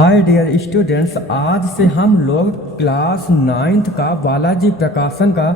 Hi dear students, आज से हम लोग क्लास 9th का बालाजी प्रकाशन का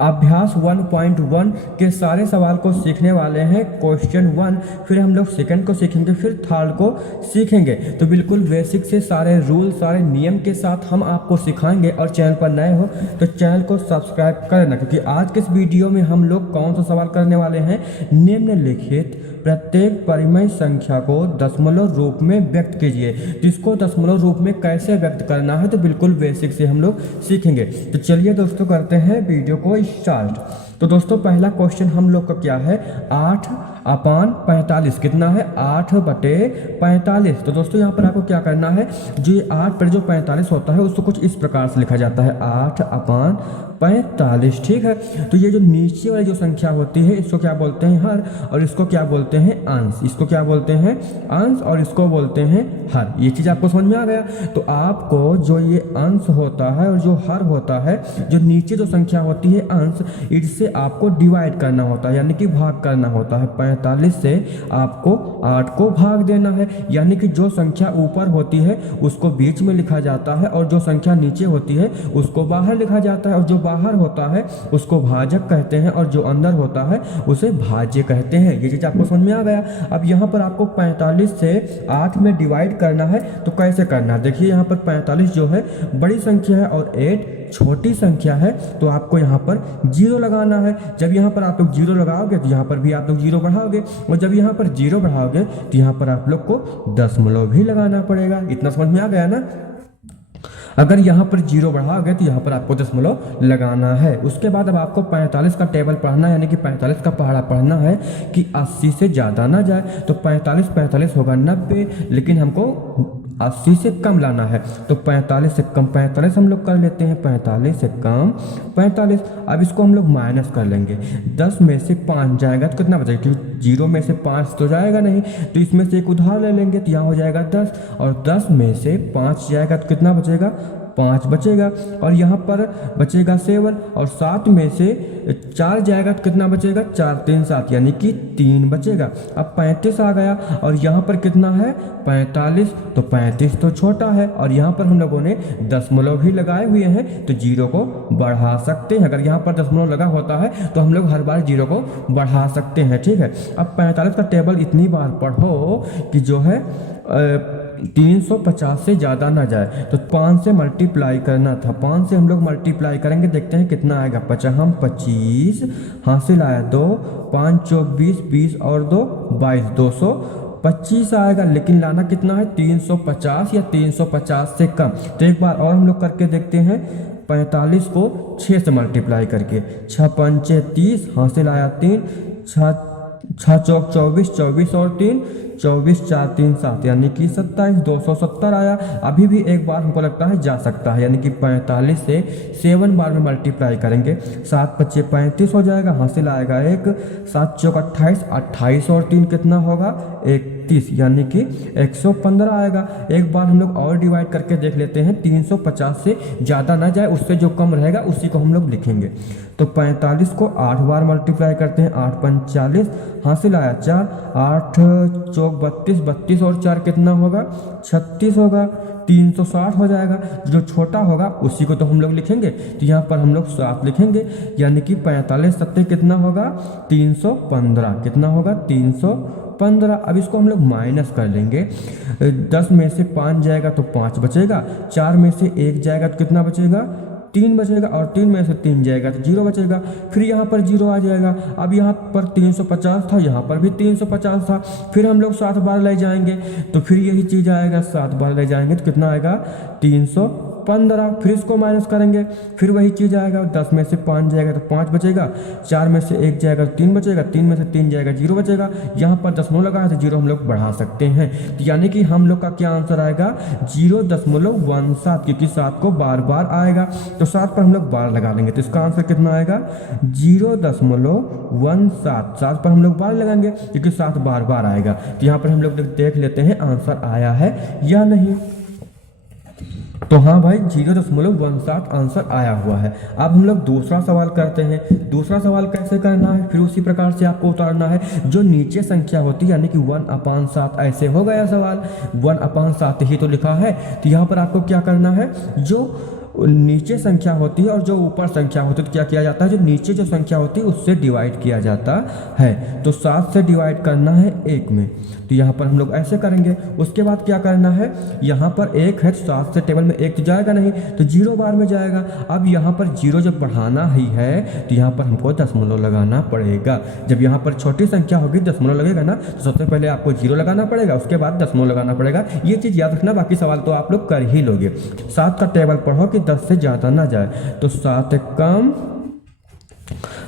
अभ्यास 1.1 के सारे सवाल को सीखने वाले हैं। क्वेश्चन 1, फिर हम लोग सेकंड को सीखेंगे, फिर थर्ड को सीखेंगे। तो बिल्कुल बेसिक से सारे रूल, सारे नियम के साथ हम आपको सिखाएंगे। और चैनल पर नए हो तो चैनल को सब्सक्राइब कर लेना, क्योंकि आज के इस वीडियो में हम लोग कौन सा सवाल करने वाले हैं। निम्नलिखित प्रत्येक परिमेय संख्या को दशमलव रूप में व्यक्त कीजिए। तो इसको दशमलव रूप में कैसे व्यक्त करना है तो बिल्कुल बेसिक से हम लोग सीखेंगे। तो चलिए दोस्तों, करते हैं वीडियो को स्टार्ट। तो दोस्तों, पहला क्वेश्चन हम लोग का क्या है, 8/45 कितना है, 8/45। तो दोस्तों यहाँ पर आपको क्या करना है, जो ये 8 पर जो 45 होता है उसको कुछ इस प्रकार से लिखा जाता है, 8/45। ठीक है। तो ये जो नीचे वाली जो संख्या होती है इसको क्या बोलते हैं, हर, और इसको क्या बोलते हैं, अंश। इसको क्या बोलते हैं, अंश, और इसको बोलते हैं हर। ये चीज़ आपको समझ में आ गया। तो आपको जो ये अंश होता है और जो हर होता है, जो नीचे जो संख्या होती है अंश, इससे आपको डिवाइड करना होता है, यानी कि भाग करना होता है। 45 से आपको 8 को भाग देना है, यानी कि जो संख्या ऊपर होती है उसको बीच में लिखा जाता है, और जो संख्या नीचे होती है उसको बाहर लिखा जाता है। और जो बाहर होता है उसको भाजक कहते हैं, और जो अंदर होता है उसे भाज्य कहते हैं। ये चीज़ आपको समझ में आ गया। अब यहाँ पर आपको 45 से 8 में डिवाइड करना है, तो कैसे करना है, देखिए यहाँ पर 45 जो है बड़ी संख्या है और 8 छोटी संख्या है। तो आपको यहाँ पर 0 लगाना है। जब यहाँ पर आप लोग 0 लगाओगे तो यहाँ पर भी आप लोग 0 बढ़ाओगे, और जब यहाँ पर 0 बढ़ाओगे तो यहाँ पर आप लोग को दशमलव भी लगाना पड़ेगा। इतना समझ में आ गया ना। अगर यहाँ पर 0 बढ़ाओगे तो यहाँ पर आपको दशमलव लगाना है। उसके बाद अब आपको 45 का टेबल पढ़ना है, यानी कि 45 का पहाड़ा पढ़ना है कि 80 से ज़्यादा ना जाए। तो 45 होगा 90, लेकिन हमको 80 से कम लाना है। तो 45 से कम 45 हम लोग कर लेते हैं, 45 से कम 45। अब इसको हम लोग माइनस कर लेंगे। 10 में से 5 जाएगा तो कितना बचेगा, क्योंकि 0 में से 5 तो जाएगा नहीं, तो इसमें से एक उधार ले लेंगे, तो यहाँ हो जाएगा 10। और 10 में से 5 जाएगा तो कितना बचेगा, 5 बचेगा। और यहाँ पर बचेगा 7, और 7 में से 4 जाएगा तो कितना बचेगा, 4 3 7, यानी कि 3 बचेगा। अब 35 आ गया, और यहाँ पर कितना है, 45। तो 35 तो छोटा है, और यहाँ पर हम लोगों ने दशमलव भी लगाए हुए हैं, तो 0 को बढ़ा सकते हैं। अगर यहाँ पर दशमलव लगा होता है तो हम लोग हर बार 0 को बढ़ा सकते हैं। ठीक है। अब 45 का टेबल इतनी बार पढ़ो कि जो है 350 से ज़्यादा ना जाए। तो 5 से मल्टीप्लाई करना था, 5 से हम लोग मल्टीप्लाई करेंगे, देखते हैं कितना आएगा। 25 हासिल आया 2, 5 24, 20 और 2 22, 225 आएगा। लेकिन लाना कितना है, 350 या 350 से कम। तो एक बार और हम लोग करके देखते हैं, 45 को 6 से मल्टीप्लाई करके, 6 5 30 हासिल आया 3, 6 चौक 24, 24 और 3 24, 4 3 7, यानी कि 27, 270 आया। अभी भी एक बार हमको लगता है जा सकता है, यानी कि 45 से 7 बार में मल्टीप्लाई करेंगे, 7 25 35 हो जाएगा, हासिल आएगा 1, 7 चौक 28, 28 और 3 कितना होगा, 31, यानी कि 115 आएगा। एक बार हम लोग और डिवाइड करके देख लेते हैं, 350 से ज़्यादा ना जाए, उससे जो कम रहेगा उसी को हम लोग लिखेंगे। तो 45 को 8 बार मल्टीप्लाई करते हैं, 8 5 40, हासिल आया 4, 8 चौक 32, 32 और 4 कितना होगा, 36 होगा, 360 हो जाएगा। जो छोटा होगा उसी को तो हम लोग लिखेंगे, तो यहाँ पर हम लोग 7 लिखेंगे, यानी कि 45 सत्ते कितना होगा, 315, कितना होगा, 315। अब इसको हम लोग माइनस कर लेंगे। 10 में से 5 जाएगा तो 5 बचेगा, 4 में से 1 जाएगा तो कितना बचेगा, 3 बचेगा, और 3 में से 3 जाएगा तो 0 बचेगा। फिर यहाँ पर 0 आ जाएगा। अब यहाँ पर 350 था, यहाँ पर भी 350 था। फिर हम लोग 7 बार ले जाएंगे तो फिर यही चीज़ आएगा, 7 बार ले जाएंगे तो कितना आएगा, 315। फिर इसको माइनस करेंगे, फिर वही चीज़ आएगा। 10 में से 5 जाएगा तो 5 बचेगा, 4 में से 1 जाएगा तो 3 बचेगा, 3 में से 3 जाएगा 0 बचेगा। यहाँ पर दशमलव लगा है तो 0 हम लोग बढ़ा सकते हैं। तो यानी कि हम लोग का क्या आंसर आएगा, 0.17, क्योंकि 7 को बार बार आएगा, तो 7 पर हम लोग बार लगा लेंगे। तो इसका आंसर कितना आएगा, 0.17। 7 पर हम लोग बार लगाएंगे क्योंकि 7 बार बार आएगा। तो यहाँ पर हम लोग देख लेते हैं आंसर आया है या नहीं। तो हाँ भाई 0.17 आंसर आया हुआ है। अब हम लोग दूसरा सवाल करते हैं। दूसरा सवाल कैसे करना है, फिर उसी प्रकार से आपको उतारना है। जो नीचे संख्या होती है यानी कि 1/7 ऐसे हो गया सवाल, 1/7 ही तो लिखा है। तो यहाँ पर आपको क्या करना है, जो नीचे संख्या होती है और जो ऊपर संख्या होती है तो क्या किया जाता है, जो नीचे जो संख्या होती है उससे डिवाइड किया जाता है। तो 7 से डिवाइड करना है 1 में, तो यहाँ पर हम लोग ऐसे करेंगे। उसके बाद क्या करना है, यहाँ पर 1 है तो 7 से टेबल में 1 तो जाएगा नहीं, तो 0 बार में जाएगा। अब यहाँ पर 0 जब बढ़ाना ही है तो यहाँ पर हमको दशमलव लगाना पड़ेगा। जब यहाँ पर छोटी संख्या होगी दशमलव लगेगा ना, तो सबसे पहले आपको 0 लगाना पड़ेगा, उसके बाद दशमलव लगाना पड़ेगा। ये चीज़ याद रखना, बाकी सवाल तो आप लोग कर ही लोगे। 7 का टेबल पढ़ो कि 10 से ज़्यादा ना जाए, तो 7 कम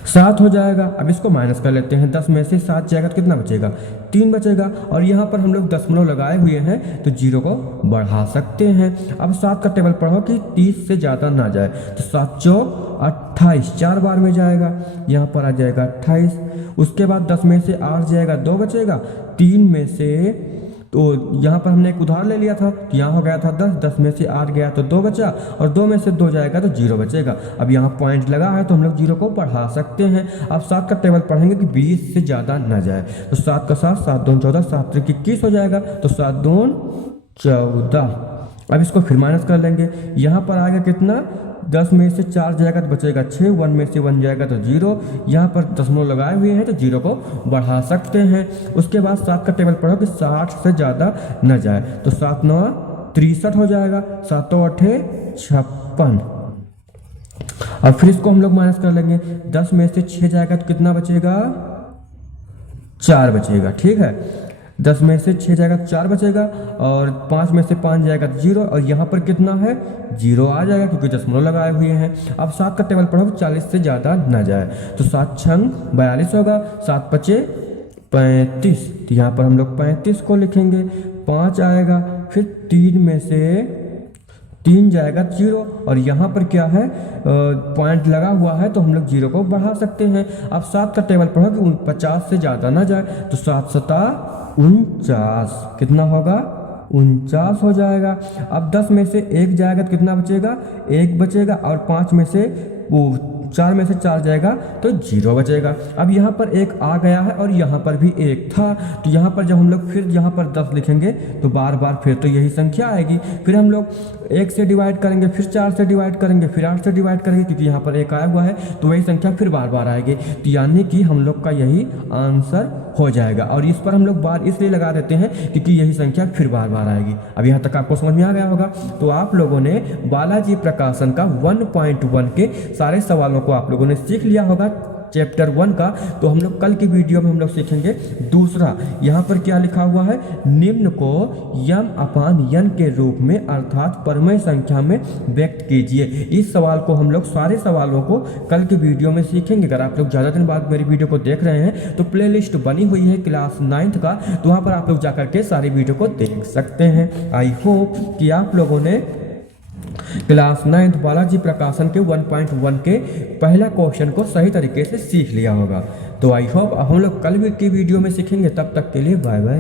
7 हो जाएगा। अब इसको माइनस कर लेते हैं, 10 में से 7 जाएगा तो कितना बचेगा, 3 बचेगा। और यहाँ पर हम लोग दशमलव लगाए हुए हैं तो 0 को बढ़ा सकते हैं। अब 7 का टेबल पढ़ो कि 30 से ज़्यादा ना जाए, तो 7 चौक 28, 4 बार में जाएगा, यहाँ पर आ जाएगा 28। उसके बाद 10 में से 8 जाएगा, 2 बचेगा। 3 में से, तो यहाँ पर हमने एक उधार ले लिया था, तो यहाँ हो गया था 10, 10 में से 8 गया तो 2 बचा, और 2 में से 2 जाएगा तो 0 बचेगा। अब यहाँ पॉइंट लगा है तो हम लोग 0 को बढ़ा सकते हैं। अब 7 का टेबल पढ़ेंगे कि 20 से ज़्यादा ना जाए, तो 7 का 7, 7 दून 14, 7 त्रिक 21 हो जाएगा, तो 7 दून 14। अब इसको फिर माइनस कर लेंगे, यहाँ पर आएगा कितना, 10 में से 4 जाएगा तो बचेगा 6, 1 में से 1 जाएगा तो 0। यहाँ पर दशमलव लगाए हुए हैं तो 0 को बढ़ा सकते हैं। उसके बाद 7 का टेबल पढ़ो कि 60 से ज़्यादा न जाए, तो 7 9 63 हो जाएगा, 7 8 56। अब फिर इसको हम लोग माइनस कर लेंगे, 10 में से 6 जाएगा तो कितना बचेगा, 4 बचेगा। ठीक है, 10 में से 6 जाएगा तो 4 बचेगा, और 5 में से 5 जाएगा तो 0, और यहाँ पर कितना है, 0 आ जाएगा क्योंकि दशमलव लगाए हुए हैं। अब 7 का टेबल पढ़ो 40 से ज़्यादा ना जाए, तो 7 छंग 42 होगा, 7 पचे 35, तो यहाँ पर हम लोग 35 को लिखेंगे। 5 आएगा, फिर 3 में से 3 जाएगा 0, और यहाँ पर क्या है, पॉइंट लगा हुआ है तो हम लोग 0 को बढ़ा सकते हैं। अब 7 का टेबल पढ़ो कि 50 से ज़्यादा ना जाए, तो 7 7 49, कितना होगा, 49 हो जाएगा। अब 10 में से 1 जाएगा तो कितना बचेगा, 1 बचेगा, और 5 में से 4 में से 4 जाएगा तो 0 बचेगा। अब यहाँ पर 1 आ गया है और यहाँ पर भी 1 था, तो यहाँ पर जब हम लोग फिर यहाँ पर 10 लिखेंगे तो बार बार फिर तो यही संख्या आएगी। फिर हम लोग 1 से डिवाइड करेंगे, फिर 4 से डिवाइड करेंगे, फिर 8 से डिवाइड करेंगे, क्योंकि यहाँ पर 1 आया हुआ है तो वही संख्या फिर बार बार आएगी। तो यानी कि हम लोग का यही आंसर हो जाएगा। और इस पर हम लोग बार इसलिए लगा देते हैं क्योंकि यही संख्या फिर बार बार आएगी। अब यहाँ तक आपको समझ में आ गया होगा। तो आप लोगों ने बालाजी प्रकाशन का 1.1 के सारे सवालों को आप लोगों ने सीख लिया होगा, चैप्टर 1 का। तो हम लोग कल की वीडियो में हम लोग सीखेंगे दूसरा। यहाँ पर क्या लिखा हुआ है, निम्न को यम अपान यन के रूप में अर्थात परमेय संख्या में व्यक्त कीजिए। इस सवाल को हम लोग सारे सवालों को कल की वीडियो में सीखेंगे। अगर आप लोग ज़्यादा दिन बाद मेरी वीडियो को देख रहे हैं तो प्लेलिस्ट बनी हुई है क्लास 9th का, तो वहाँ पर आप लोग जाकर के सारी वीडियो को देख सकते हैं। आई होप कि आप लोगों ने क्लास 9th बालाजी प्रकाशन के 1.1 के पहला क्वेश्चन को सही तरीके से सीख लिया होगा। तो आई होप हम लोग कल की वीडियो में सीखेंगे। तब तक के लिए बाय बाय।